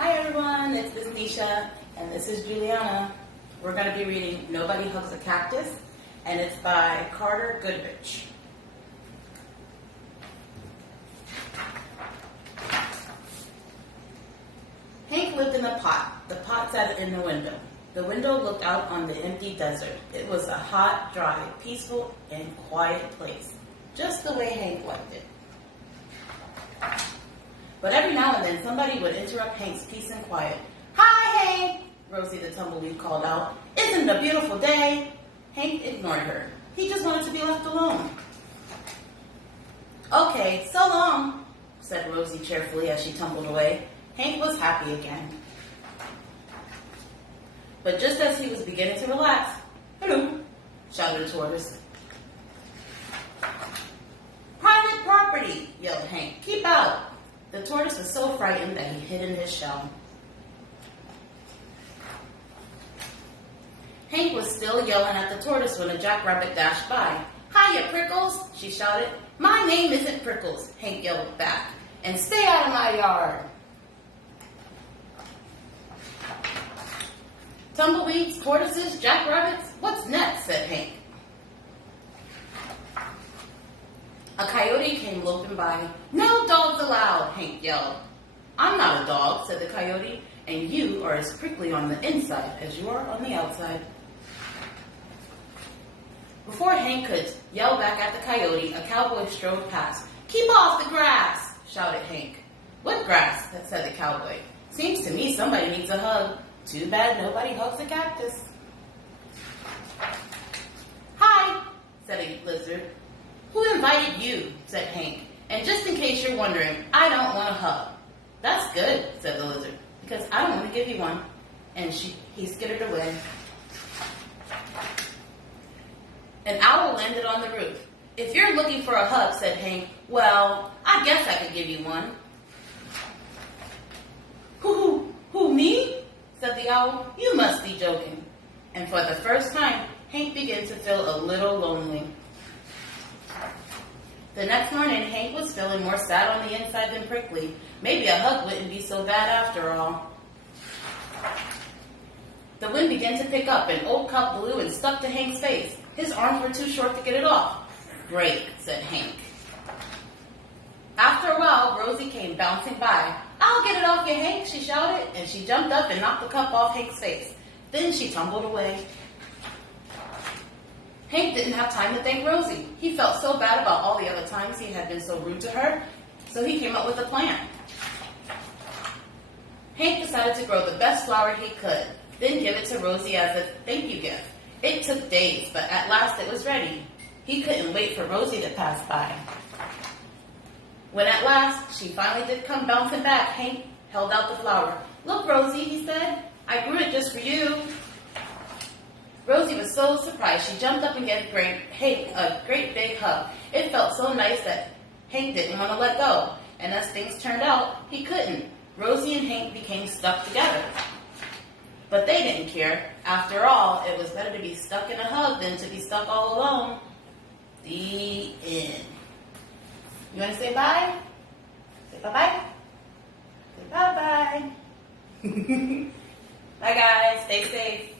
Hi everyone, it's Miss Nisha and this is Juliana. We're going to be reading Nobody Hugs a Cactus, and it's by Carter Goodrich. Hank lived in a pot. The pot sat in the window. The window looked out on the empty desert. It was a hot, dry, peaceful, and quiet place, just the way Hank liked it. But every now and then, somebody would interrupt Hank's peace and quiet. "Hi, Hank!" Rosie the tumbleweed called out. "Isn't it a beautiful day?" Hank ignored her. He just wanted to be left alone. "Okay, so long," said Rosie cheerfully as she tumbled away. Hank was happy again. But just as he was beginning to relax, "Hello," shouted a tortoise. "Private property," yelled Hank. "Keep out." The tortoise was so frightened that he hid in his shell. Hank was still yelling at the tortoise when a jackrabbit dashed by. "Hiya, Prickles," she shouted. "My name isn't Prickles," Hank yelled back. "And stay out of my yard." "Tumbleweeds, tortoises, jackrabbits, what's next?" said Hank. A coyote came loping by. "No dogs allowed," Hank yelled. "I'm not a dog," said the coyote, "and you are as prickly on the inside as you are on the outside." Before Hank could yell back at the coyote, a cowboy strode past. "Keep off the grass," shouted Hank. "What grass?" said the cowboy. "Seems to me somebody needs a hug. Too bad nobody hugs a cactus." "Hi," said a lizard. "Who invited you?" said Hank. "And just in case you're wondering, I don't want a hug." "That's good," said the lizard, "because I don't want to give you one." And he skittered away. An owl landed on the roof. "If you're looking for a hug," said Hank, "well, I guess I could give you one." Who, me?" said the owl. "You must be joking." And for the first time, Hank began to feel a little lonely. The next morning, Hank was feeling more sad on the inside than prickly. Maybe a hug wouldn't be so bad after all. The wind began to pick up. An old cup blew and stuck to Hank's face. His arms were too short to get it off. "Great," said Hank. After a while, Rosie came bouncing by. "I'll get it off you, Hank," she shouted, and she jumped up and knocked the cup off Hank's face. Then she tumbled away. Hank didn't have time to thank Rosie. He felt so bad about all the other times he had been so rude to her, so he came up with a plan. Hank decided to grow the best flower he could, then give it to Rosie as a thank you gift. It took days, but at last it was ready. He couldn't wait for Rosie to pass by. When at last she finally did come bouncing back, Hank held out the flower. "Look, Rosie," he said, "I grew it just for you." Rosie was so surprised she jumped up and gave Hank a great big hug. It felt so nice that Hank didn't want to let go, and as things turned out, he couldn't. Rosie and Hank became stuck together. But they didn't care. After all, it was better to be stuck in a hug than to be stuck all alone. The end. You want to say bye? Say bye-bye? Say bye-bye. Bye, guys. Stay safe.